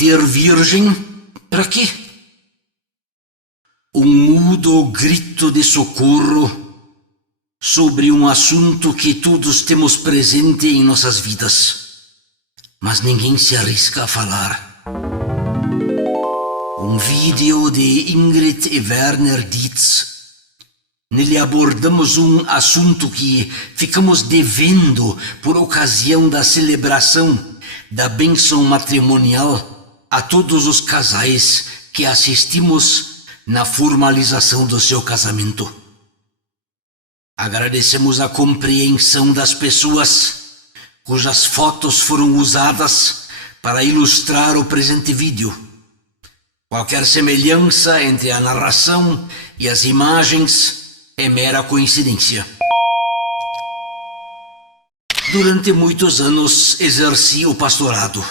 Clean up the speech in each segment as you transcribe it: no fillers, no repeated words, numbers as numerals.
manter virgem, para quê? Um mudo grito de socorro sobre um assunto que todos temos presente em nossas vidas, mas ninguém se arrisca a falar. Um vídeo de Ingrid e Werner Dietz. Nele abordamos um assunto que ficamos devendo por ocasião da celebração da bênção matrimonial a todos os casais que assistimos na formalização do seu casamento. Agradecemos a compreensão das pessoas cujas fotos foram usadas para ilustrar o presente vídeo. Qualquer semelhança entre a narração e as imagens é mera coincidência. Durante muitos anos exerci o pastorado.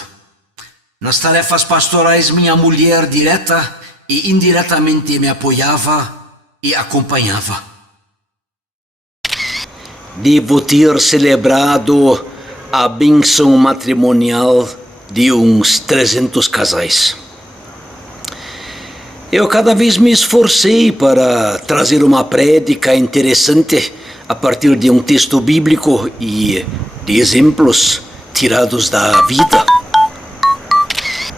Nas tarefas pastorais, minha mulher direta e indiretamente me apoiava e acompanhava. Devo ter celebrado a bênção matrimonial de uns 300 casais. Eu cada vez me esforcei para trazer uma prédica interessante a partir de um texto bíblico e de exemplos tirados da vida.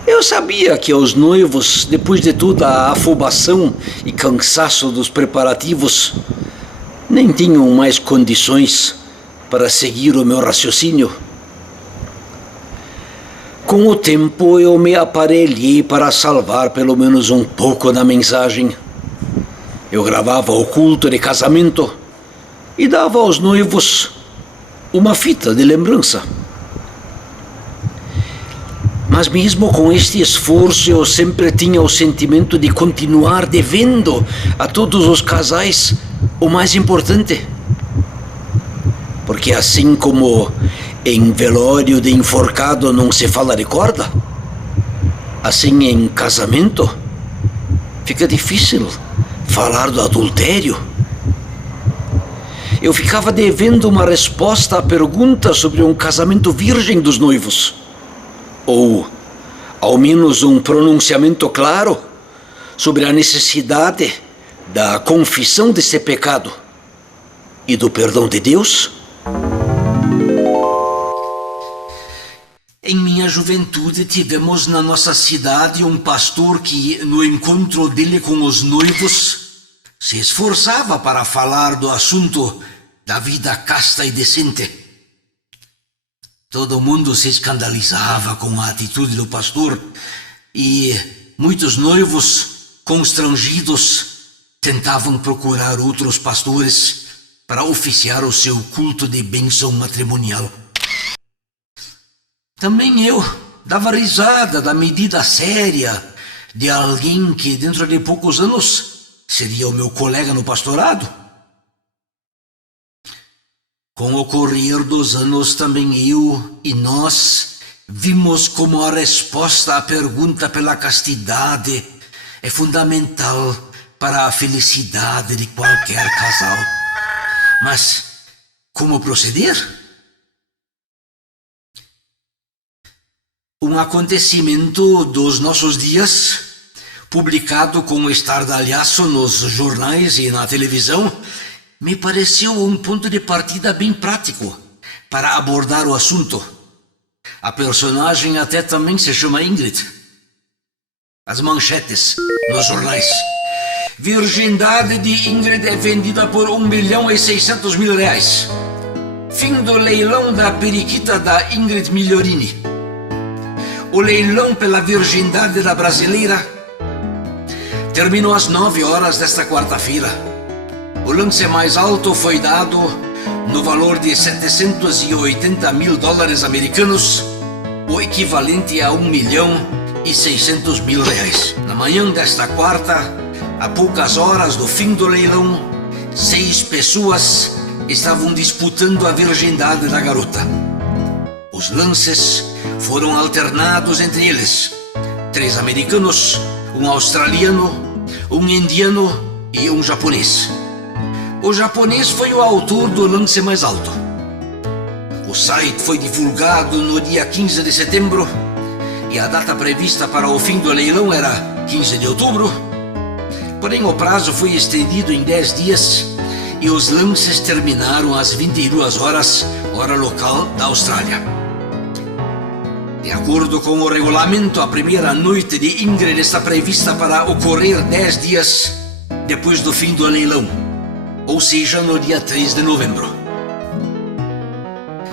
Eu sabia que os noivos, depois de toda a afobação e cansaço dos preparativos, nem tinham mais condições para seguir o meu raciocínio. Com o tempo eu me aparelhei para salvar pelo menos um pouco da mensagem. Eu gravava o culto de casamento e dava aos noivos uma fita de lembrança. Mas mesmo com este esforço eu sempre tinha o sentimento de continuar devendo a todos os casais o mais importante. Porque assim como em velório de enforcado não se fala de corda, assim em casamento fica difícil falar do adultério. Eu ficava devendo uma resposta à pergunta sobre um casamento virgem dos noivos, ou ao menos um pronunciamento claro sobre a necessidade da confissão desse pecado e do perdão de Deus. Em minha juventude tivemos na nossa cidade um pastor que, no encontro dele com os noivos, se esforçava para falar do assunto da vida casta e decente. Todo mundo se escandalizava com a atitude do pastor e muitos noivos, constrangidos, tentavam procurar outros pastores para oficiar o seu culto de bênção matrimonial. Também eu dava risada da medida séria de alguém que dentro de poucos anos seria o meu colega no pastorado. Com o correr dos anos também eu e nós vimos como a resposta à pergunta pela castidade é fundamental para a felicidade de qualquer casal. Mas como proceder? Um acontecimento dos nossos dias, publicado com estardalhaço nos jornais e na televisão, me pareceu um ponto de partida bem prático para abordar o assunto. A personagem até também se chama Ingrid. As manchetes nos jornais. Virgindade de Ingrid é vendida por R$1.600.000. Fim do leilão da periquita da Ingrid Migliorini. O leilão pela virgindade da brasileira terminou às 9 horas desta quarta-feira. O lance mais alto foi dado no valor de $780 mil americanos, o equivalente a R$1.600.000. Na manhã desta quarta, a poucas horas do fim do leilão, 6 pessoas estavam disputando a virgindade da garota. Os lances foram alternados entre eles: 3 americanos, um australiano, um indiano e um japonês. O japonês foi o autor do lance mais alto. O site foi divulgado no dia 15 de setembro e a data prevista para o fim do leilão era 15 de outubro. Porém, o prazo foi estendido em 10 dias e os lances terminaram às 22 horas, hora local da Austrália. De acordo com o regulamento, a primeira noite de Ingrid está prevista para ocorrer 10 dias depois do fim do leilão, ou seja, no dia 3 de novembro.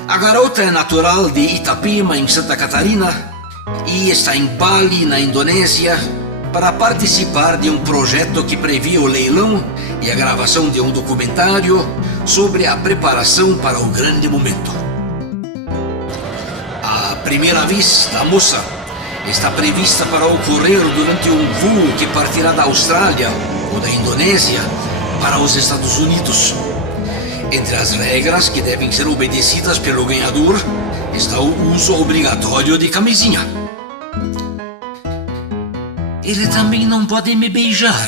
A garota é natural de Itapema, em Santa Catarina, e está em Bali, na Indonésia, para participar de um projeto que prevê o leilão e a gravação de um documentário sobre a preparação para o grande momento. A primeira vez da moça está prevista para ocorrer durante um voo que partirá da Austrália ou da Indonésia para os Estados Unidos. Entre as regras que devem ser obedecidas pelo ganhador está o uso obrigatório de camisinha. Ele também não pode me beijar,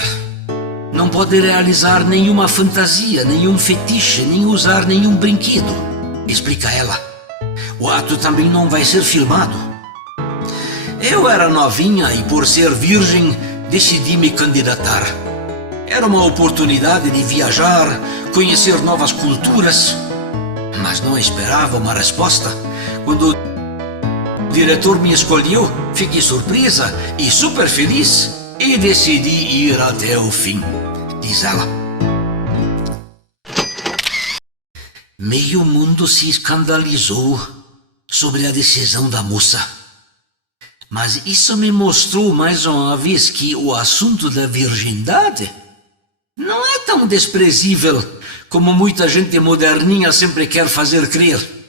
não pode realizar nenhuma fantasia, nenhum fetiche, nem usar nenhum brinquedo, explica ela. O ato também não vai ser filmado. Eu era novinha e, por ser virgem, decidi me candidatar. Era uma oportunidade de viajar, conhecer novas culturas, mas não esperava uma resposta. Quando o diretor me escolheu, fiquei surpresa e super feliz e decidi ir até o fim, diz ela. Meio mundo se escandalizou sobre a decisão da moça. Mas isso me mostrou mais uma vez que o assunto da virgindade não é tão desprezível como muita gente moderninha sempre quer fazer crer.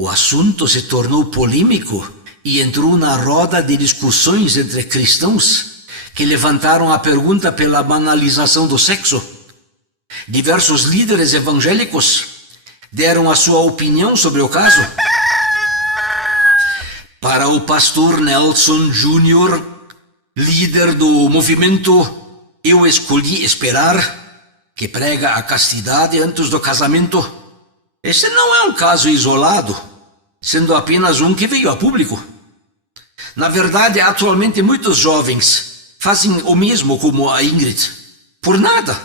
O assunto se tornou polêmico e entrou na roda de discussões entre cristãos que levantaram a pergunta pela banalização do sexo. Diversos líderes evangélicos deram a sua opinião sobre o caso. Para o pastor Nelson Jr., líder do movimento Eu Escolhi Esperar, que prega a castidade antes do casamento, este não é um caso isolado, sendo apenas um que veio a público. Na verdade, atualmente muitos jovens fazem o mesmo como a Ingrid. Por nada,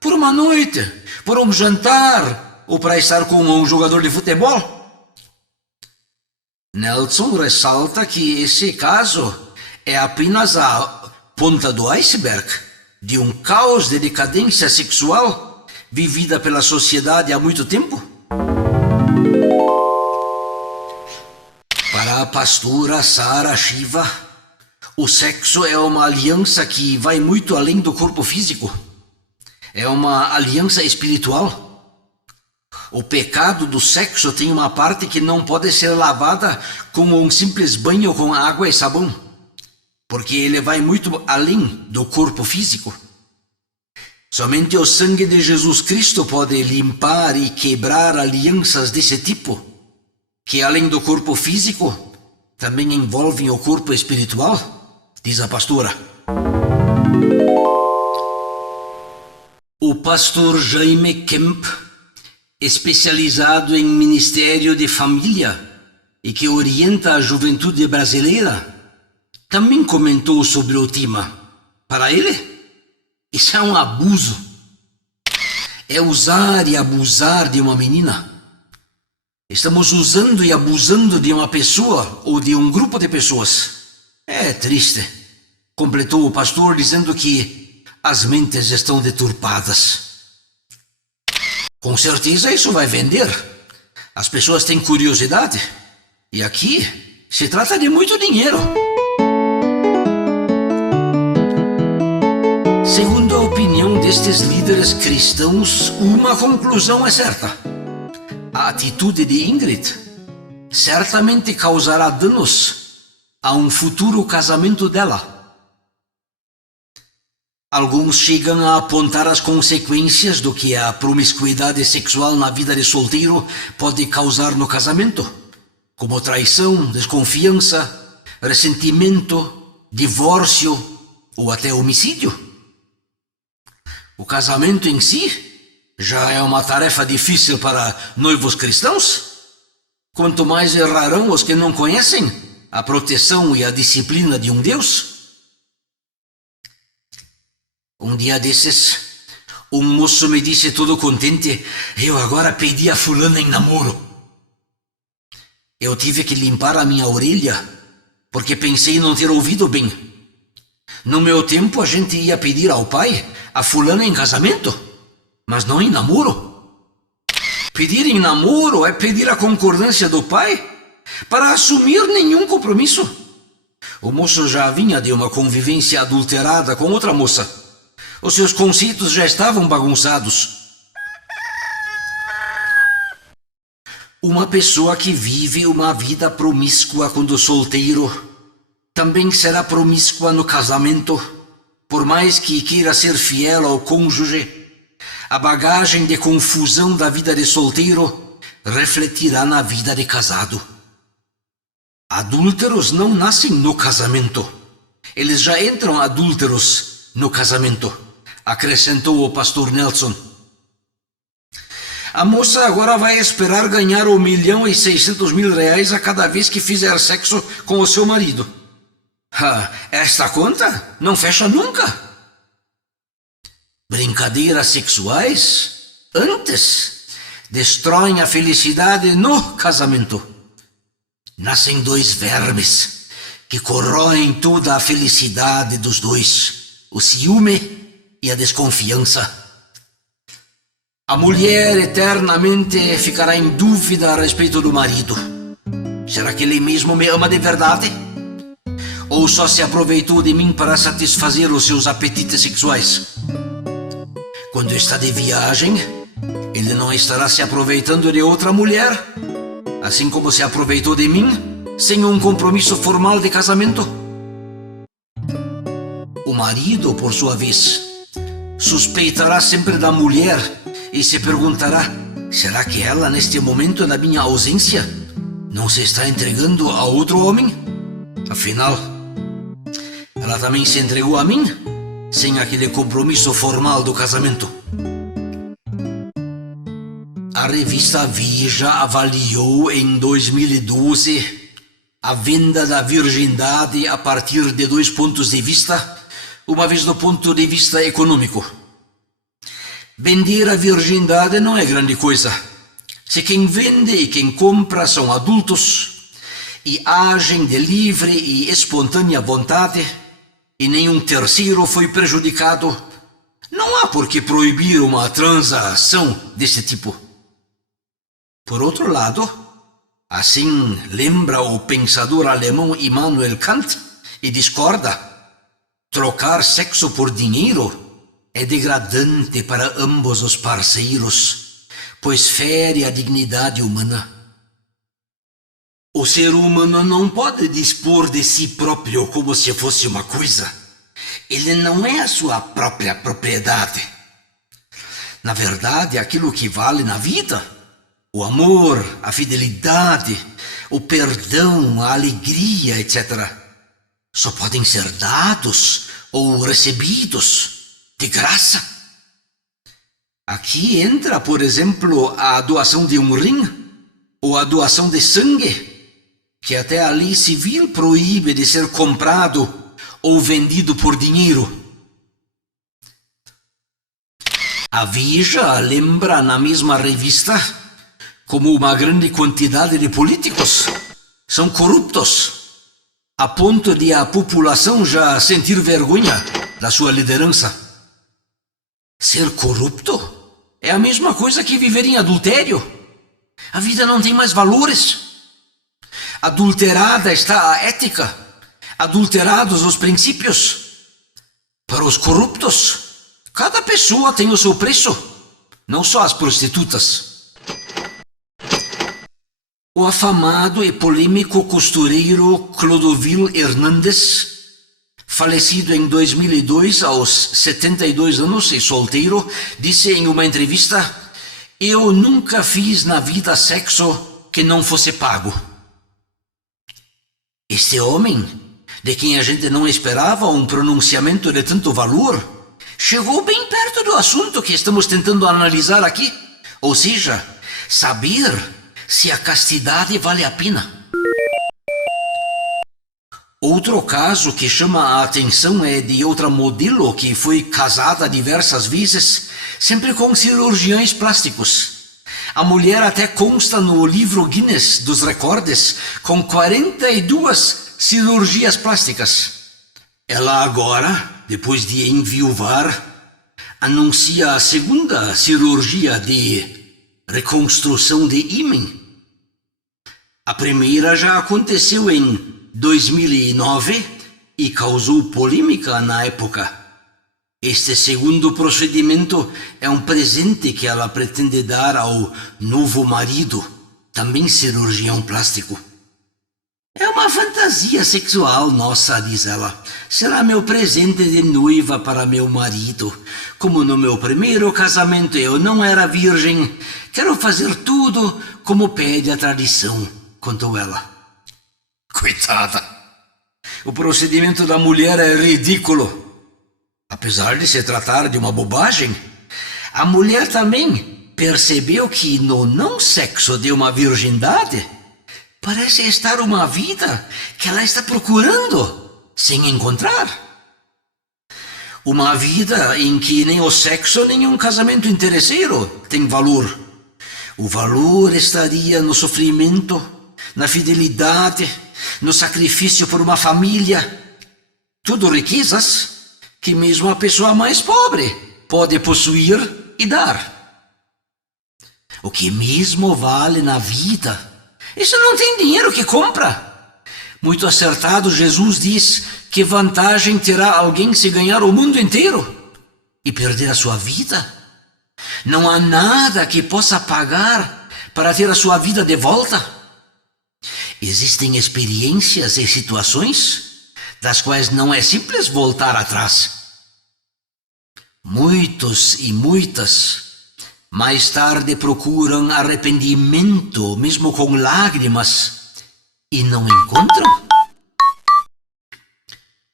por uma noite, por um jantar ou para estar com um jogador de futebol. Nelson ressalta que esse caso é apenas a ponta do iceberg de um caos de decadência sexual vivida pela sociedade há muito tempo. Para a pastora Sara Shiva, o sexo é uma aliança que vai muito além do corpo físico. É uma aliança espiritual. O pecado do sexo tem uma parte que não pode ser lavada com um simples banho com água e sabão, porque ele vai muito além do corpo físico. Somente o sangue de Jesus Cristo pode limpar e quebrar alianças desse tipo, que além do corpo físico, também envolvem o corpo espiritual, diz a pastora. O pastor Jaime Kemp, especializado em Ministério de Família e que orienta a juventude brasileira, também comentou sobre o tema. Para ele, isso é um abuso. É usar e abusar de uma menina. Estamos usando e abusando de uma pessoa ou de um grupo de pessoas. É triste, completou o pastor, dizendo que as mentes estão deturpadas. Com certeza isso vai vender. As pessoas têm curiosidade. E aqui se trata de muito dinheiro. Segundo a opinião destes líderes cristãos, uma conclusão é certa. A atitude de Ingrid certamente causará danos a um futuro casamento dela. Alguns chegam a apontar as consequências do que a promiscuidade sexual na vida de solteiro pode causar no casamento, como traição, desconfiança, ressentimento, divórcio ou até homicídio. O casamento em si já é uma tarefa difícil para noivos cristãos. Quanto mais errarão os que não conhecem a proteção e a disciplina de um Deus. Um dia desses, um moço me disse todo contente: eu agora pedi a fulana em namoro. Eu tive que limpar a minha orelha, porque pensei não ter ouvido bem. No meu tempo a gente ia pedir ao pai a fulana em casamento, mas não em namoro. Pedir em namoro é pedir a concordância do pai para assumir nenhum compromisso. O moço já vinha de uma convivência adulterada com outra moça. Os seus conceitos já estavam bagunçados. Uma pessoa que vive uma vida promíscua quando solteiro também será promíscua no casamento, por mais que queira ser fiel ao cônjuge. A bagagem de confusão da vida de solteiro refletirá na vida de casado. Adúlteros não nascem no casamento. Eles já entram adúlteros no casamento, acrescentou o pastor Nelson. A moça agora vai esperar ganhar R$1.600.000 a cada vez que fizer sexo com o seu marido. Esta conta não fecha nunca. Brincadeiras sexuais, antes, destroem a felicidade no casamento. Nascem dois vermes que corroem toda a felicidade dos dois: o ciúme e a desconfiança. A mulher eternamente ficará em dúvida a respeito do marido. Será que ele mesmo me ama de verdade? Ou só se aproveitou de mim para satisfazer os seus apetites sexuais? Quando está de viagem, ele não estará se aproveitando de outra mulher, assim como se aproveitou de mim, sem um compromisso formal de casamento? O marido, por sua vez, suspeitará sempre da mulher e se perguntará: será que ela, neste momento da minha ausência, não se está entregando a outro homem? Afinal, ela também se entregou a mim, sem aquele compromisso formal do casamento. A revista Veja avaliou em 2012 a venda da virgindade a partir de 2 pontos de vista, uma vez do ponto de vista econômico. Vender a virgindade não é grande coisa, se quem vende e quem compra são adultos e agem de livre e espontânea vontade, e nenhum terceiro foi prejudicado. Não há por que proibir uma transação desse tipo. Por outro lado, assim lembra o pensador alemão Immanuel Kant e discorda, trocar sexo por dinheiro é degradante para ambos os parceiros, pois fere a dignidade humana. O ser humano não pode dispor de si próprio como se fosse uma coisa. Ele não é a sua própria propriedade. Na verdade, aquilo que vale na vida, o amor, a fidelidade, o perdão, a alegria, etc., só podem ser dados ou recebidos de graça. Aqui entra, por exemplo, a doação de um rim ou a doação de sangue, que até a lei civil proíbe de ser comprado ou vendido por dinheiro. A Veja lembra na mesma revista como uma grande quantidade de políticos são corruptos, a ponto de a população já sentir vergonha da sua liderança. Ser corrupto é a mesma coisa que viver em adultério. A vida não tem mais valores. Adulterada está a ética, adulterados os princípios. Para os corruptos, cada pessoa tem o seu preço, não só as prostitutas. O afamado e polêmico costureiro Clodovil Hernández, falecido em 2002 aos 72 anos e solteiro, disse em uma entrevista: "Eu nunca fiz na vida sexo que não fosse pago." Este homem, de quem a gente não esperava um pronunciamento de tanto valor, chegou bem perto do assunto que estamos tentando analisar aqui, ou seja, saber se a castidade vale a pena. Outro caso que chama a atenção é de outra modelo que foi casada diversas vezes, sempre com cirurgiões plásticos. A mulher até consta no livro Guinness dos Recordes com 42 cirurgias plásticas. Ela agora, depois de enviuvar, anuncia a segunda cirurgia de reconstrução de ímen. A primeira já aconteceu em 2009 e causou polêmica na época. Este segundo procedimento é um presente que ela pretende dar ao novo marido, também cirurgião plástico. É uma fantasia sexual nossa, diz ela. Será meu presente de noiva para meu marido. Como no meu primeiro casamento eu não era virgem, quero fazer tudo como pede a tradição, contou ela. Coitada! O procedimento da mulher é ridículo. Apesar de se tratar de uma bobagem, a mulher também percebeu que no não sexo de uma virgindade parece estar uma vida que ela está procurando, sem encontrar. Uma vida em que nem o sexo nem um casamento interesseiro tem valor. O valor estaria no sofrimento, na fidelidade, no sacrifício por uma família. Tudo riquezas que mesmo a pessoa mais pobre pode possuir e dar. O que mesmo vale na vida, isso não tem dinheiro que compra. Muito acertado, Jesus diz: que vantagem terá alguém se ganhar o mundo inteiro e perder a sua vida? Não há nada que possa pagar para ter a sua vida de volta. Existem experiências e situações das quais não é simples voltar atrás. Muitos e muitas mais tarde procuram arrependimento, mesmo com lágrimas, e não encontram.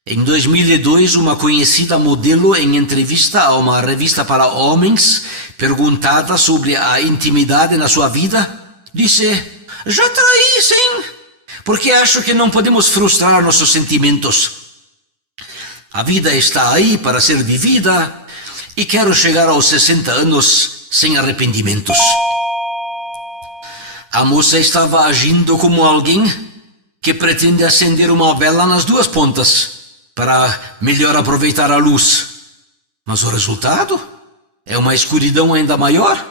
Em 2002, uma conhecida modelo, em entrevista a uma revista para homens, perguntada sobre a intimidade na sua vida, disse: já traí, sim, porque acho que não podemos frustrar nossos sentimentos. A vida está aí para ser vivida e quero chegar aos 60 anos sem arrependimentos. A moça estava agindo como alguém que pretende acender uma vela nas duas pontas para melhor aproveitar a luz. Mas o resultado é uma escuridão ainda maior.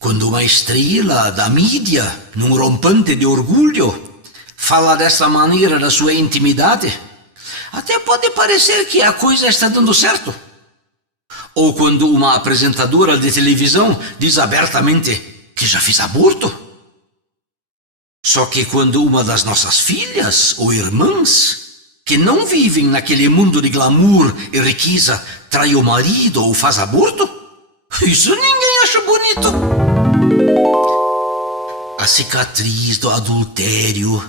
Quando uma estrela da mídia, num rompante de orgulho, fala dessa maneira da sua intimidade, até pode parecer que a coisa está dando certo. Ou quando uma apresentadora de televisão diz abertamente que já fez aborto. Só que quando uma das nossas filhas ou irmãs, que não vivem naquele mundo de glamour e riqueza, trai o marido ou faz aborto, isso ninguém acha bonito. A cicatriz do adultério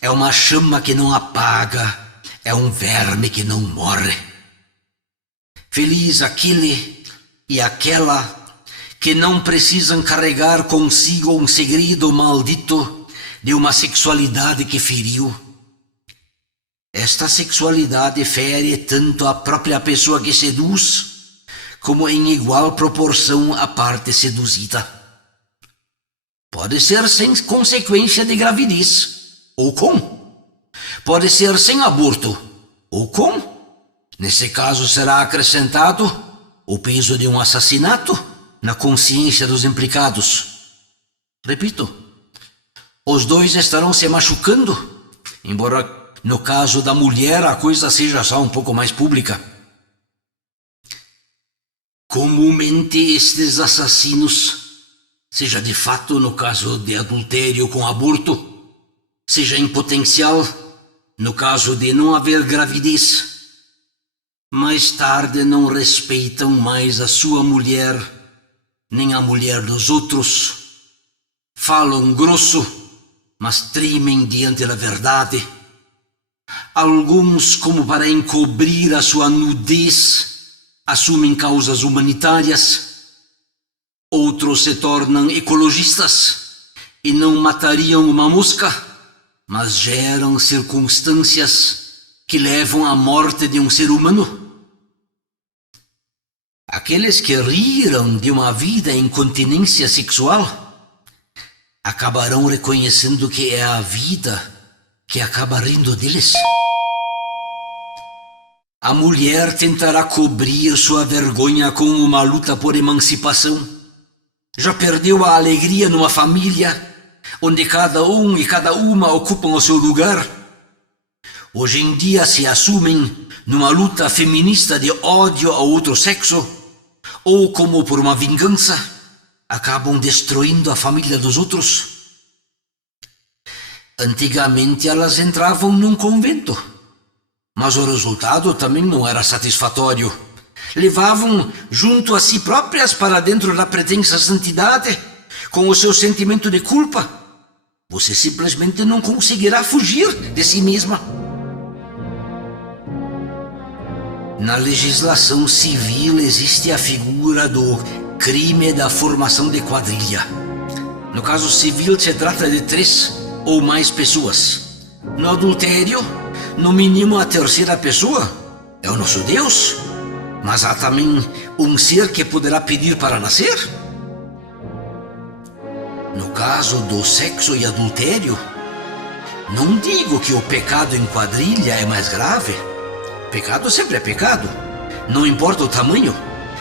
é uma chama que não apaga, é um verme que não morre. Feliz aquele e aquela que não precisam carregar consigo um segredo maldito de uma sexualidade que feriu. Esta sexualidade fere tanto a própria pessoa que seduz, como em igual proporção a parte seduzida. Pode ser sem consequência de gravidez, ou com. Pode ser sem aborto, ou com. Nesse caso será acrescentado o peso de um assassinato na consciência dos implicados. Repito, os dois estarão se machucando, embora no caso da mulher a coisa seja só um pouco mais pública. Comumente estes assassinos, seja de fato no caso de adultério com aborto, seja em potencial no caso de não haver gravidez, mais tarde não respeitam mais a sua mulher, nem a mulher dos outros. Falam grosso, mas tremem diante da verdade. Alguns, como para encobrir a sua nudez, assumem causas humanitárias. Outros se tornam ecologistas e não matariam uma mosca, mas geram circunstâncias que levam à morte de um ser humano. Aqueles que riram de uma vida em continência sexual acabarão reconhecendo que é a vida que acaba rindo deles. A mulher tentará cobrir sua vergonha com uma luta por emancipação. Já perdeu a alegria numa família onde cada um e cada uma ocupam o seu lugar. Hoje em dia se assumem numa luta feminista de ódio ao outro sexo, ou como por uma vingança, acabam destruindo a família dos outros. Antigamente elas entravam num convento, mas o resultado também não era satisfatório. Levavam junto a si próprias para dentro da pretensa santidade, com o seu sentimento de culpa. Você simplesmente não conseguirá fugir de si mesma. Na legislação civil existe a figura do crime da formação de quadrilha. No caso civil se trata de 3 ou mais pessoas. No adultério, no mínimo a terceira pessoa é o nosso Deus. Mas há também um ser que poderá pedir para nascer. No caso do sexo e adultério, não digo que o pecado em quadrilha é mais grave. Pecado sempre é pecado, não importa o tamanho.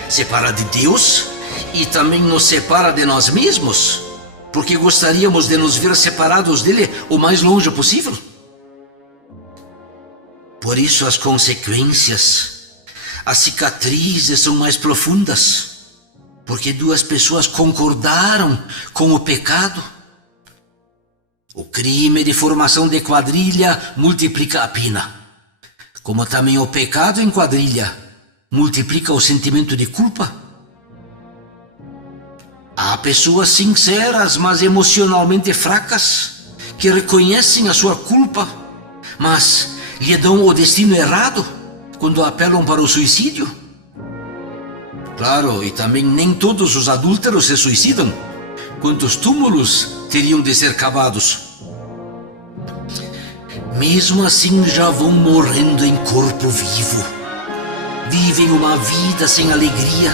Separa de Deus e também nos separa de nós mesmos, porque gostaríamos de nos ver separados dele o mais longe possível. Por isso as consequências, as cicatrizes são mais profundas, porque 2 pessoas concordaram com o pecado. O crime de formação de quadrilha multiplica a pena, como também o pecado em quadrilha multiplica o sentimento de culpa. Há pessoas sinceras, mas emocionalmente fracas, que reconhecem a sua culpa, mas lhe dão o destino errado quando apelam para o suicídio. Claro, e também nem todos os adúlteros se suicidam. Quantos túmulos teriam de ser cavados? Mesmo assim já vão morrendo em corpo vivo. Vivem uma vida sem alegria,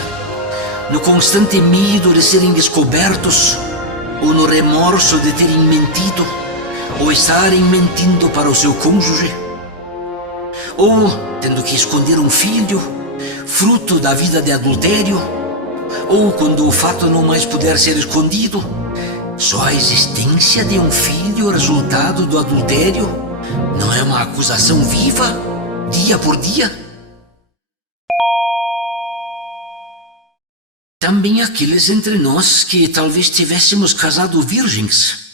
no constante medo de serem descobertos, ou no remorso de terem mentido, ou estarem mentindo para o seu cônjuge, ou tendo que esconder um filho, fruto da vida de adultério, ou quando o fato não mais puder ser escondido, só a existência de um filho resultado do adultério não é uma acusação viva, dia por dia? Também aqueles entre nós que talvez tivéssemos casado virgens.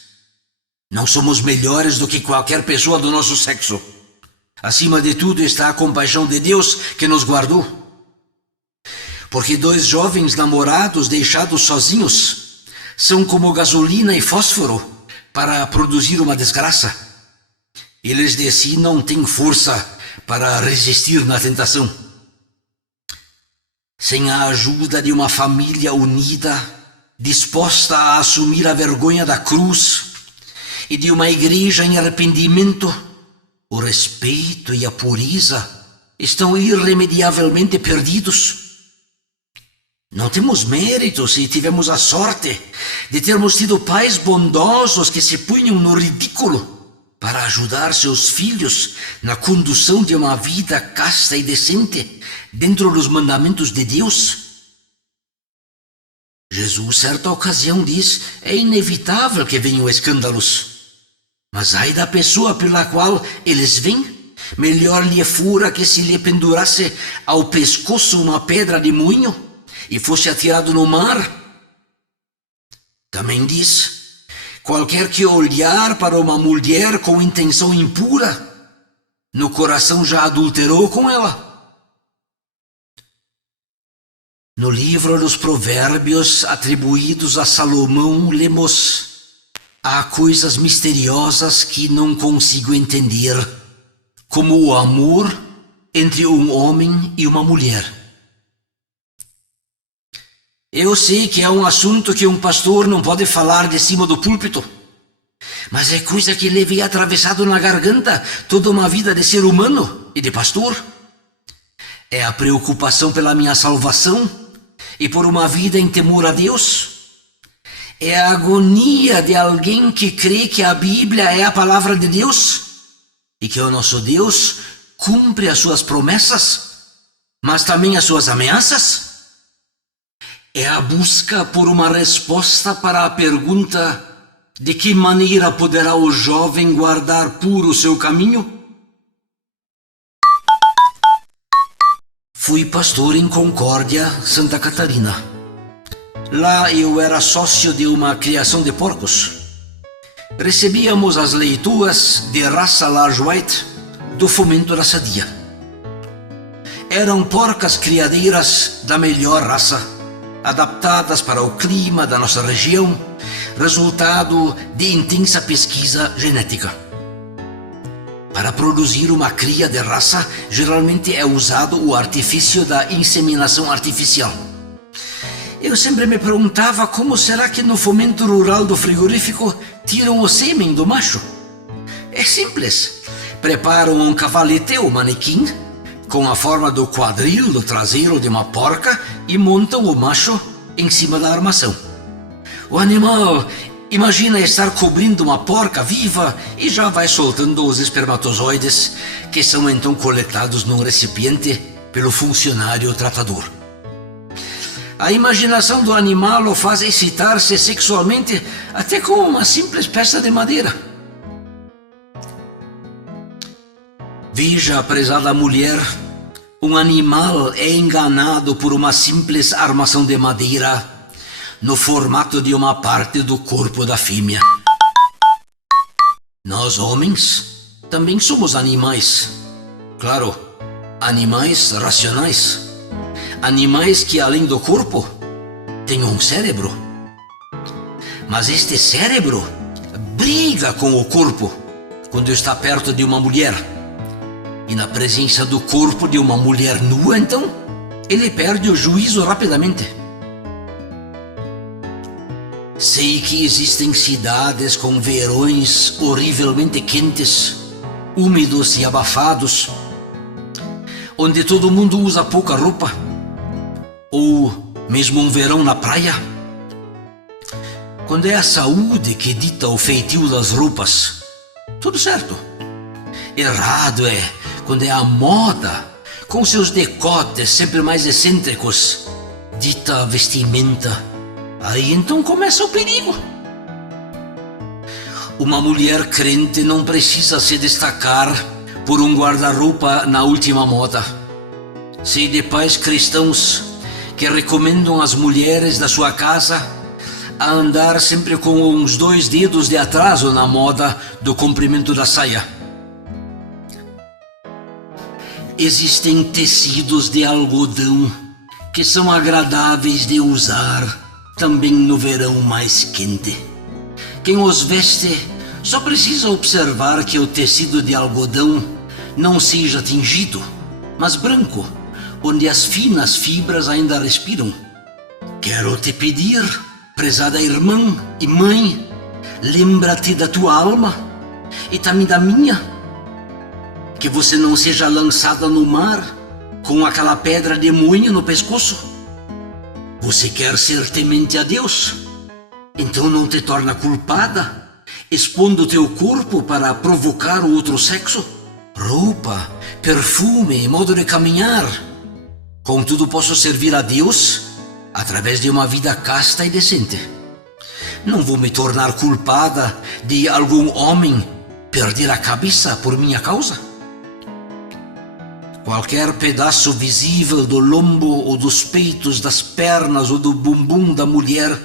Não somos melhores do que qualquer pessoa do nosso sexo. Acima de tudo está a compaixão de Deus que nos guardou. Porque 2 jovens namorados deixados sozinhos são como gasolina e fósforo para produzir uma desgraça. Eles de si não têm força para resistir na tentação. Sem a ajuda de uma família unida, disposta a assumir a vergonha da cruz, e de uma igreja em arrependimento, o respeito e a pureza estão irremediavelmente perdidos. Não temos mérito se tivemos a sorte de termos tido pais bondosos que se punham no ridículo para ajudar seus filhos na condução de uma vida casta e decente dentro dos mandamentos de Deus. Jesus, certa ocasião, diz: é inevitável que venham escândalos, mas ai da pessoa pela qual eles vêm, melhor lhe fora que se lhe pendurasse ao pescoço uma pedra de moinho e fosse atirado no mar. Também diz: qualquer que olhar para uma mulher com intenção impura, no coração já adulterou com ela. No livro dos Provérbios atribuídos a Salomão, lemos: há coisas misteriosas que não consigo entender, como o amor entre um homem e uma mulher. Eu sei que é um assunto que um pastor não pode falar de cima do púlpito, mas é coisa que levei atravessado na garganta toda uma vida de ser humano e de pastor. É a preocupação pela minha salvação e por uma vida em temor a Deus. É a agonia de alguém que crê que a Bíblia é a palavra de Deus e que o nosso Deus cumpre as suas promessas, mas também as suas ameaças. É a busca por uma resposta para a pergunta: de que maneira poderá o jovem guardar puro o seu caminho? Fui pastor em Concórdia, Santa Catarina. Lá eu era sócio de uma criação de porcos. Recebíamos as leituas de raça Large White do Fomento da Sadia. Eram porcas criadeiras da melhor raça, adaptadas para o clima da nossa região, resultado de intensa pesquisa genética. Para produzir uma cria de raça, geralmente é usado o artifício da inseminação artificial. Eu sempre me perguntava como será que no fomento rural do frigorífico tiram o sêmen do macho. É simples. Preparam um cavalete ou manequim com a forma do quadril do traseiro de uma porca e montam o macho em cima da armação. O animal imagina estar cobrindo uma porca viva e já vai soltando os espermatozoides, que são então coletados num recipiente pelo funcionário tratador. A imaginação do animal o faz excitar-se sexualmente até com uma simples peça de madeira. Veja, prezada mulher, um animal é enganado por uma simples armação de madeira no formato de uma parte do corpo da fêmea. Nós, homens, também somos animais. Claro, animais racionais. Animais que, além do corpo, têm um cérebro. Mas este cérebro briga com o corpo quando está perto de uma mulher. E na presença do corpo de uma mulher nua, então, ele perde o juízo rapidamente. Sei que existem cidades com verões horrivelmente quentes, úmidos e abafados, onde todo mundo usa pouca roupa, ou mesmo um verão na praia. Quando é a saúde que dita o feitio das roupas, tudo certo. Errado é quando é a moda, com seus decotes sempre mais excêntricos, dita a vestimenta. Aí então começa o perigo. Uma mulher crente não precisa se destacar por um guarda-roupa na última moda. Sei de pais cristãos que recomendam às mulheres da sua casa a andar sempre com uns 2 dedos de atraso na moda do comprimento da saia. Existem tecidos de algodão que são agradáveis de usar também no verão mais quente. Quem os veste só precisa observar que o tecido de algodão não seja tingido, mas branco, onde as finas fibras ainda respiram. Quero te pedir, prezada irmã e mãe, lembra-te da tua alma e também da minha, que você não seja lançada no mar com aquela pedra de moinho no pescoço. Você quer ser temente a Deus? Então não te torna culpada, expondo teu corpo para provocar o outro sexo? Roupa, perfume, modo de caminhar. Contudo, posso servir a Deus através de uma vida casta e decente. Não vou me tornar culpada de algum homem perder a cabeça por minha causa. Qualquer pedaço visível do lombo ou dos peitos, das pernas ou do bumbum da mulher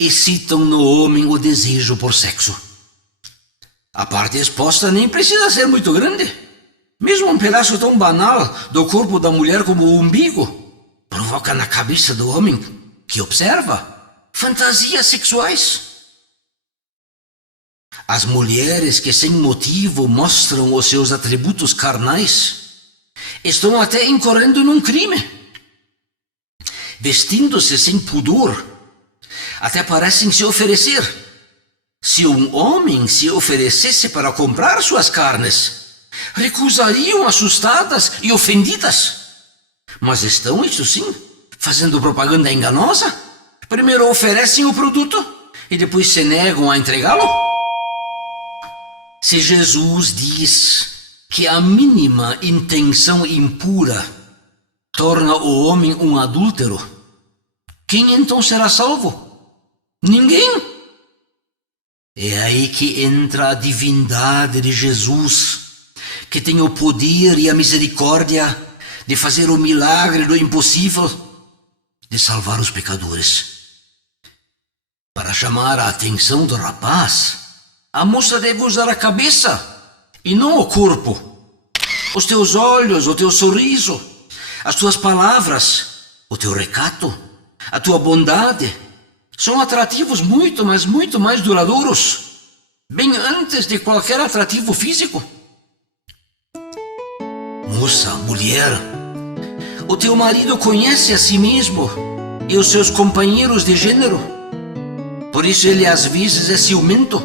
excitam no homem o desejo por sexo. A parte exposta nem precisa ser muito grande. Mesmo um pedaço tão banal do corpo da mulher como o umbigo provoca na cabeça do homem que observa fantasias sexuais. As mulheres que sem motivo mostram os seus atributos carnais estão até incorrendo num crime. vestindo-se sem pudor. Até parecem se oferecer. Se um homem se oferecesse para comprar suas carnes, recusariam assustadas e ofendidas. Mas estão, isso sim, fazendo propaganda enganosa. Primeiro oferecem o produto e depois se negam a entregá-lo. Se Jesus diz que a mínima intenção impura torna o homem um adúltero, quem então será salvo? Ninguém. É aí que entra a divindade de Jesus, que tem o poder e a misericórdia de fazer o milagre do impossível, de salvar os pecadores. Para chamar a atenção do rapaz, a moça deve usar a cabeça e não o corpo. Os teus olhos, o teu sorriso, as tuas palavras, o teu recato, a tua bondade, são atrativos muito, mas muito mais duradouros, bem antes de qualquer atrativo físico. Moça, mulher, o teu marido conhece a si mesmo e os seus companheiros de gênero. Por isso ele às vezes é ciumento,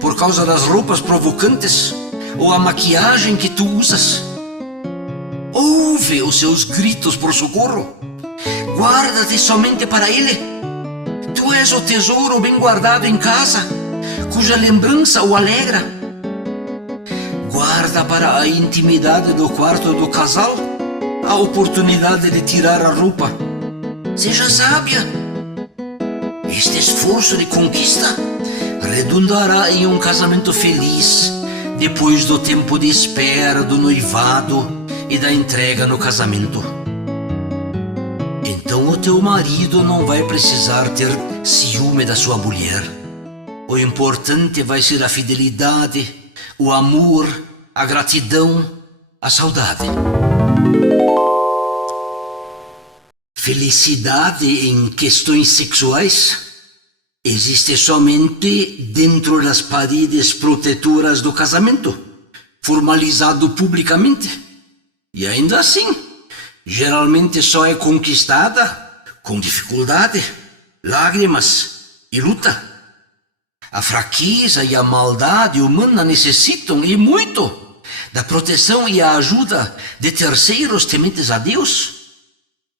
por causa das roupas provocantes ou a maquiagem que tu usas. Ouve os seus gritos por socorro. Guarda-te somente para ele. Tu és o tesouro bem guardado em casa, cuja lembrança o alegra. Guarda para a intimidade do quarto do casal a oportunidade de tirar a roupa. Seja sábia. Este esforço de conquista redundará em um casamento feliz depois do tempo de espera do noivado e da entrega no casamento. Então o teu marido não vai precisar ter ciúme da sua mulher. O importante vai ser a fidelidade, o amor, a gratidão, a saudade. Felicidade em questões sexuais existe somente dentro das paredes protetoras do casamento, formalizado publicamente. E ainda assim, geralmente só é conquistada com dificuldade, lágrimas e luta. A fraqueza e a maldade humana necessitam, e muito, da proteção e a ajuda de terceiros tementes a Deus,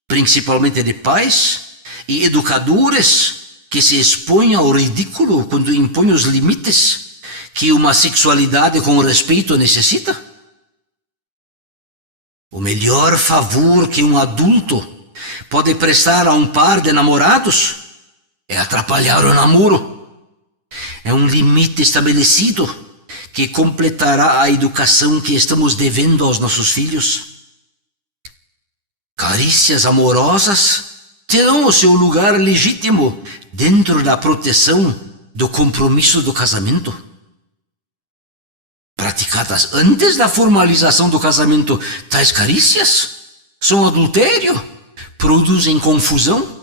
principalmente de pais e educadores que se expõem ao ridículo quando impõem os limites que uma sexualidade com respeito necessita. O melhor favor que um adulto pode prestar a um par de namorados é atrapalhar o namoro. É um limite estabelecido que completará a educação que estamos devendo aos nossos filhos. Carícias amorosas terão o seu lugar legítimo dentro da proteção do compromisso do casamento. Praticadas antes da formalização do casamento, tais carícias são adultério, produzem confusão.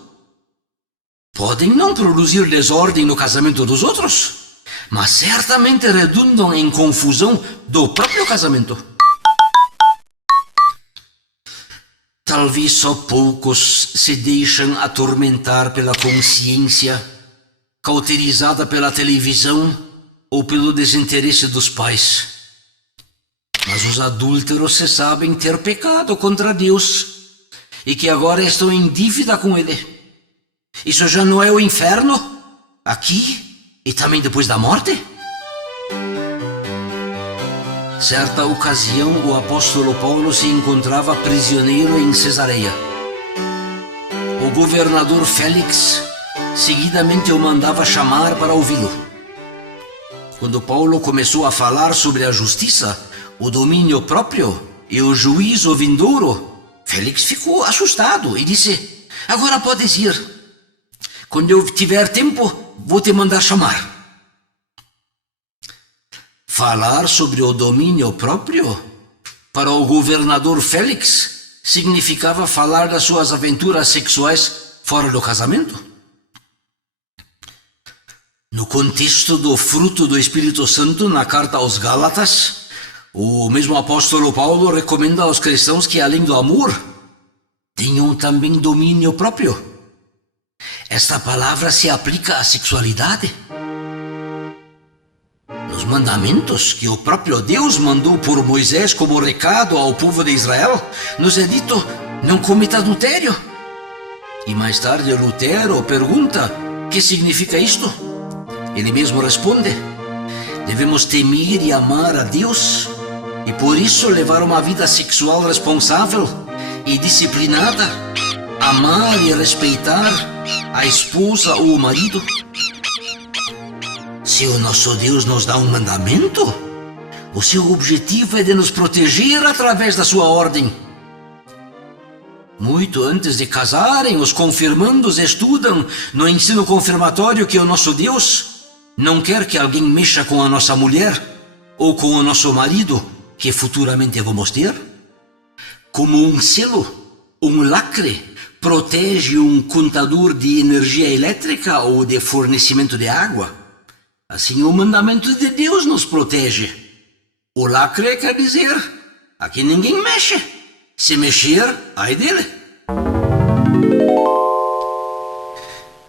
Podem não produzir desordem no casamento dos outros, mas certamente redundam em confusão do próprio casamento. Talvez só poucos se deixam atormentar pela consciência, cauterizada pela televisão ou pelo desinteresse dos pais. Mas os adúlteros se sabem ter pecado contra Deus e que agora estão em dívida com Ele. Isso já não é o inferno, aqui e também depois da morte? Certa ocasião, o apóstolo Paulo se encontrava prisioneiro em Cesareia. O governador Félix seguidamente o mandava chamar para ouvi-lo. Quando Paulo começou a falar sobre a justiça, o domínio próprio e o juízo vindouro, Félix ficou assustado e disse: "Agora podes ir. Quando eu tiver tempo, vou te mandar chamar." Falar sobre o domínio próprio para o governador Félix significava falar das suas aventuras sexuais fora do casamento. No contexto do fruto do Espírito Santo na carta aos Gálatas, o mesmo apóstolo Paulo recomenda aos cristãos que, além do amor, tenham também domínio próprio. Esta palavra se aplica à sexualidade. Nos mandamentos que o próprio Deus mandou por Moisés como recado ao povo de Israel, nos é dito: não cometa adultério. E mais tarde Lutero pergunta: que significa isto? Ele mesmo responde: devemos temer e amar a Deus e por isso levar uma vida sexual responsável e disciplinada, amar e respeitar a esposa ou o marido. Se o nosso Deus nos dá um mandamento, o seu objetivo é de nos proteger através da sua ordem. Muito antes de casarem, os confirmandos estudam no ensino confirmatório que o nosso Deus não quer que alguém mexa com a nossa mulher ou com o nosso marido, que futuramente vamos ter. Como um selo, um lacre protege um contador de energia elétrica ou de fornecimento de água, assim o mandamento de Deus nos protege. O lacre quer dizer: aqui ninguém mexe. Se mexer, ai dele.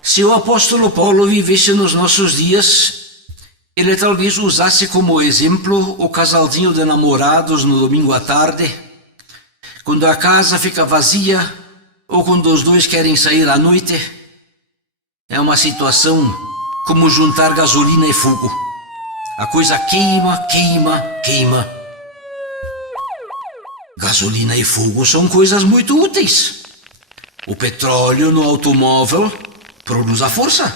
Se o apóstolo Paulo vivesse nos nossos dias, ele talvez usasse como exemplo o casalzinho de namorados no domingo à tarde, quando a casa fica vazia ou quando os dois querem sair à noite. É uma situação como juntar gasolina e fogo. A coisa queima, queima, queima. Gasolina e fogo são coisas muito úteis. O petróleo no automóvel produz a força.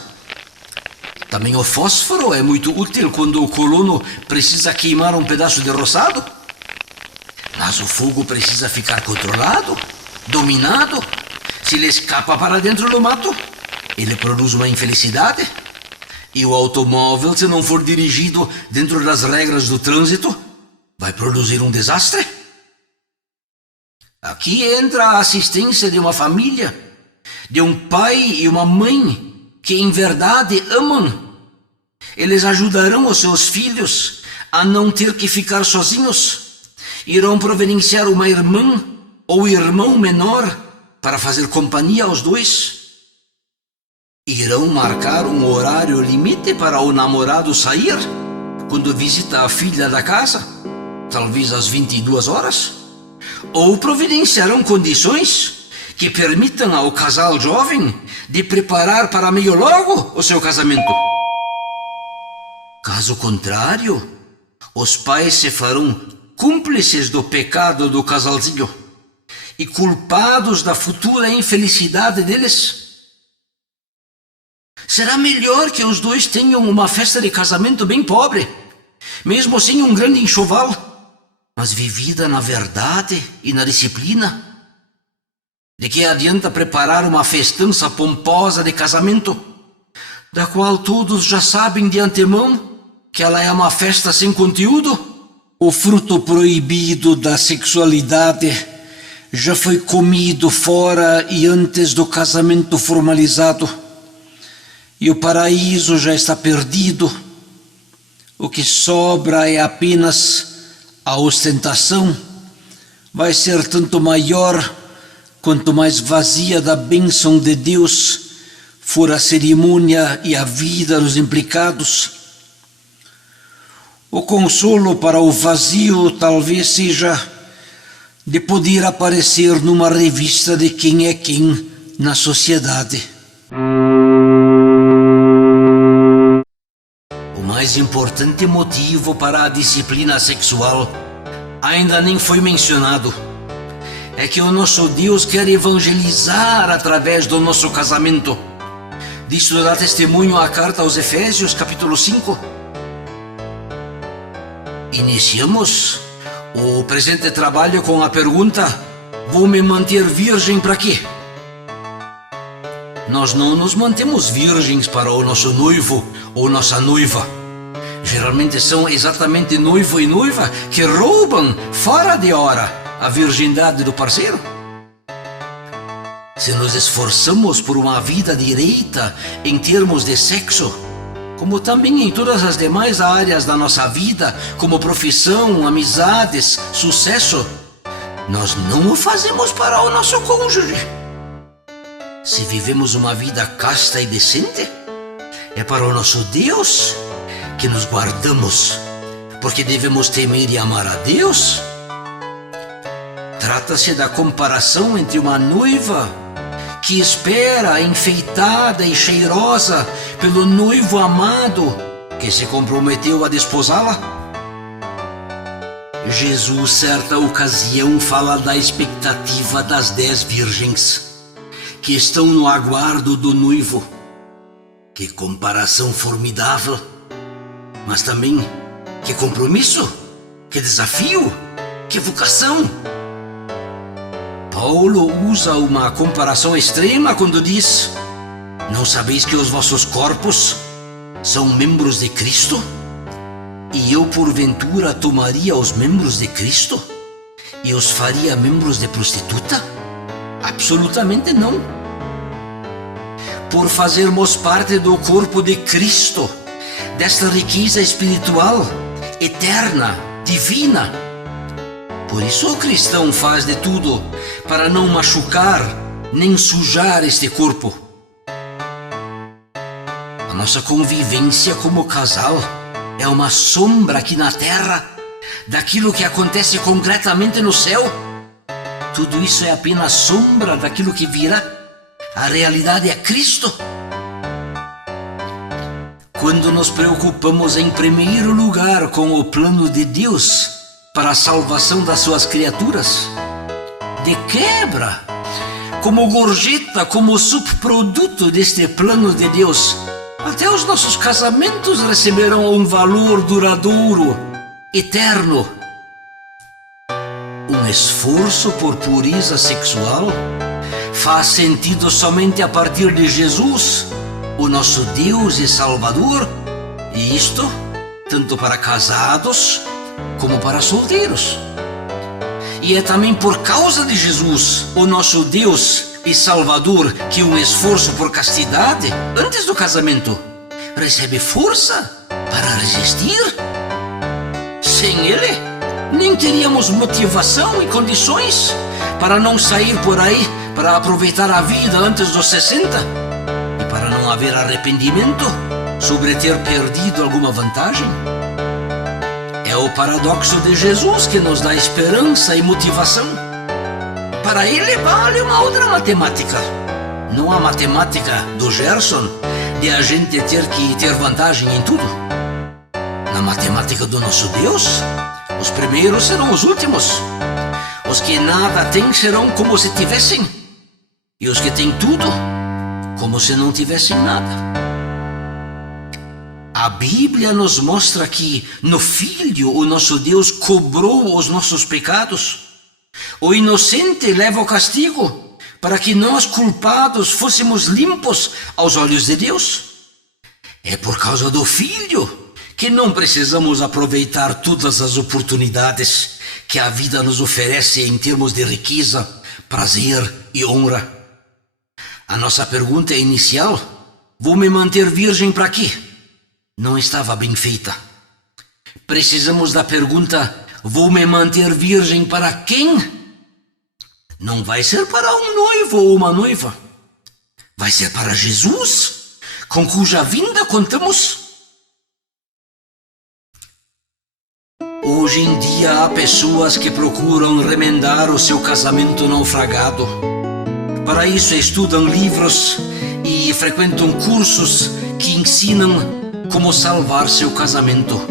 Também o fósforo é muito útil quando o colono precisa queimar um pedaço de roçado. Mas o fogo precisa ficar controlado, dominado. Se ele escapa para dentro do mato, ele produz uma infelicidade. E o automóvel, se não for dirigido dentro das regras do trânsito, vai produzir um desastre. Aqui entra a assistência de uma família, de um pai e uma mãe que em verdade amam. Eles ajudarão os seus filhos a não ter que ficar sozinhos. Irão providenciar uma irmã ou irmão menor para fazer companhia aos dois. Irão marcar um horário limite para o namorado sair quando visita a filha da casa, talvez às 22 horas. Ou providenciarão condições que permitam ao casal jovem de preparar para meio logo o seu casamento. Caso contrário, os pais se farão cúmplices do pecado do casalzinho e culpados da futura infelicidade deles. Será melhor que os dois tenham uma festa de casamento bem pobre, mesmo sem um grande enxoval, mas vivida na verdade e na disciplina. De que adianta preparar uma festança pomposa de casamento, da qual todos já sabem de antemão que ela é uma festa sem conteúdo? O fruto proibido da sexualidade já foi comido fora e antes do casamento formalizado, e o paraíso já está perdido. O que sobra é apenas a ostentação. Vai ser tanto maior quanto mais vazia da bênção de Deus for a cerimônia e a vida dos implicados. O consolo para o vazio talvez seja de poder aparecer numa revista de quem é quem na sociedade. O mais importante motivo para a disciplina sexual ainda nem foi mencionado. É que o nosso Deus quer evangelizar através do nosso casamento. Disso dá testemunho a carta aos Efésios, capítulo 5. Iniciamos o presente trabalho com a pergunta: vou me manter virgem para quê? Nós não nos mantemos virgens para o nosso noivo ou nossa noiva. Geralmente são exatamente noivo e noiva que roubam fora de hora a virgindade do parceiro. Se nos esforçamos por uma vida direita em termos de sexo, como também em todas as demais áreas da nossa vida, como profissão, amizades, sucesso, Nós não o fazemos para o nosso cônjuge. Se vivemos uma vida casta e decente, é para o nosso Deus que nos guardamos, porque devemos temer e amar a Deus. Trata-se da comparação entre uma noiva que espera enfeitada e cheirosa pelo noivo amado que se comprometeu a desposá-la. Jesus, certa ocasião, fala da expectativa das 10 virgens que estão no aguardo do noivo. Que comparação formidável! Mas também, que compromisso! Que desafio! Que vocação! Paulo usa uma comparação extrema quando diz: não sabeis que os vossos corpos são membros de Cristo? E eu, porventura, tomaria os membros de Cristo e os faria membros de prostituta? Absolutamente não. Por fazermos parte do corpo de Cristo, desta riqueza espiritual, eterna, divina. Por isso o cristão faz de tudo para não machucar nem sujar este corpo. A nossa convivência como casal é uma sombra aqui na terra daquilo que acontece concretamente no céu. Tudo isso é apenas sombra daquilo que virá. A realidade é Cristo. Quando nos preocupamos em primeiro lugar com o plano de Deus para a salvação das suas criaturas, de quebra, como gorjeta, como subproduto deste plano de Deus, até os nossos casamentos receberão um valor duradouro, eterno. Um esforço por pureza sexual faz sentido somente a partir de Jesus, o nosso Deus e Salvador, e isto tanto para casados como para solteiros. E é também por causa de Jesus, o nosso Deus e Salvador, que um esforço por castidade antes do casamento recebe força para resistir. Sem ele, nem teríamos motivação e condições para não sair por aí para aproveitar a vida antes dos 60 e para não haver arrependimento sobre ter perdido alguma vantagem. É o paradoxo de Jesus que nos dá esperança e motivação. Para ele vale uma outra matemática, não a matemática do Gerson de a gente ter que ter vantagem em tudo. Na matemática do nosso Deus, os primeiros serão os últimos. Os que nada têm serão como se tivessem, e os que têm tudo, como se não tivessem nada. A Bíblia nos mostra que no Filho o nosso Deus cobrou os nossos pecados. O inocente leva o castigo para que nós, culpados, fôssemos limpos aos olhos de Deus. É por causa do Filho que não precisamos aproveitar todas as oportunidades que a vida nos oferece em termos de riqueza, prazer e honra. A nossa pergunta inicial: vou me manter virgem para quê? Não estava bem feita. Precisamos da pergunta: vou me manter virgem para quem? Não vai ser para um noivo ou uma noiva. Vai ser para Jesus, com cuja vinda contamos. Hoje em dia há pessoas que procuram remendar o seu casamento naufragado. Para isso estudam livros e frequentam cursos que ensinam como salvar seu casamento.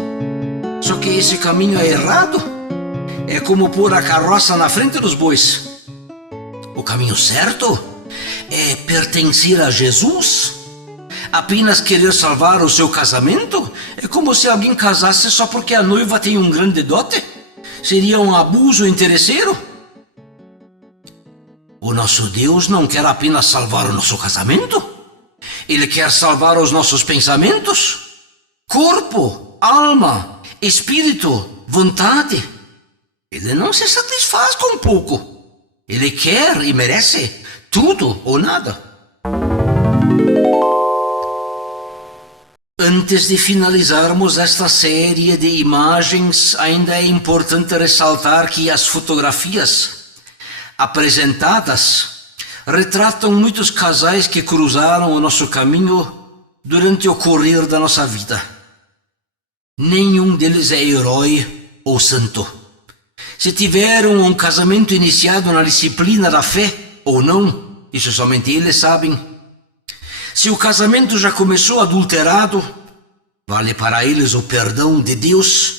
Só que esse caminho é errado. É como pôr a carroça na frente dos bois. O caminho certo é pertencer a Jesus. Apenas querer salvar o seu casamento é como se alguém casasse só porque a noiva tem um grande dote. Seria um abuso interesseiro. O nosso Deus não quer apenas salvar o nosso casamento. Ele quer salvar os nossos pensamentos, corpo, alma, espírito, vontade. Ele não se satisfaz com pouco. Ele quer e merece tudo ou nada. Antes de finalizarmos esta série de imagens, ainda é importante ressaltar que as fotografias apresentadas retratam muitos casais que cruzaram o nosso caminho durante o correr da nossa vida. Nenhum deles é herói ou santo. Se tiveram um casamento iniciado na disciplina da fé ou não, isso somente eles sabem. Se o casamento já começou adulterado, vale para eles o perdão de Deus,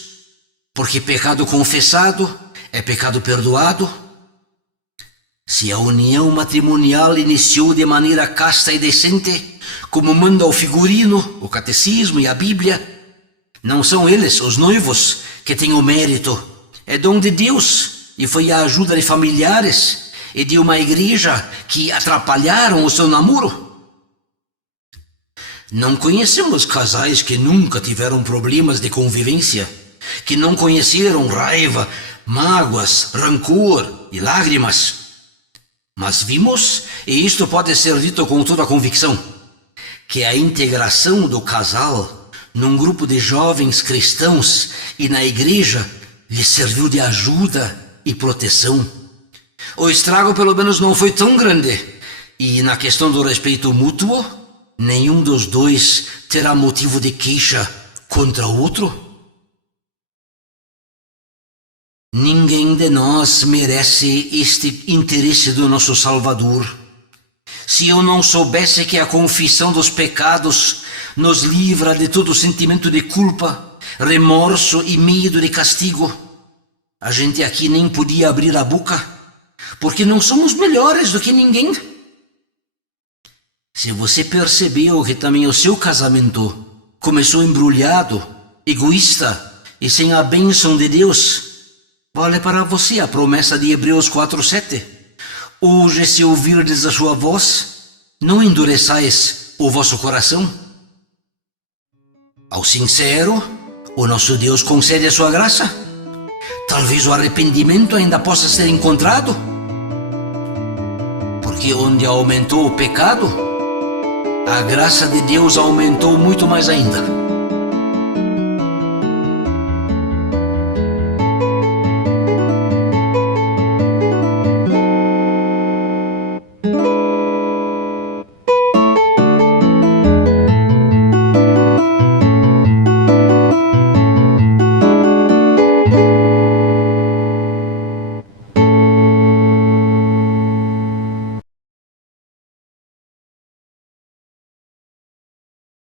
porque pecado confessado é pecado perdoado. Se a união matrimonial iniciou de maneira casta e decente, como manda o figurino, o catecismo e a Bíblia, não são eles, os noivos, que têm o mérito. É dom de Deus e foi a ajuda de familiares e de uma igreja que atrapalharam o seu namoro. Não conhecemos casais que nunca tiveram problemas de convivência, que não conheceram raiva, mágoas, rancor e lágrimas. Mas vimos, e isto pode ser dito com toda a convicção, que a integração do casal num grupo de jovens cristãos e na igreja lhe serviu de ajuda e proteção. O estrago pelo menos não foi tão grande, e na questão do respeito mútuo, nenhum dos dois terá motivo de queixa contra o outro. Ninguém de nós merece este interesse do nosso Salvador. Se eu não soubesse que a confissão dos pecados nos livra de todo sentimento de culpa, remorso e medo de castigo, a gente aqui nem podia abrir a boca, porque não somos melhores do que ninguém. Se você percebeu que também o seu casamento começou embrulhado, egoísta e sem a bênção de Deus, vale para você a promessa de Hebreus 4:7. Hoje, se ouvirdes a sua voz, não endureçais o vosso coração. Ao sincero, o nosso Deus concede a sua graça. Talvez o arrependimento ainda possa ser encontrado. Porque onde aumentou o pecado, a graça de Deus aumentou muito mais ainda.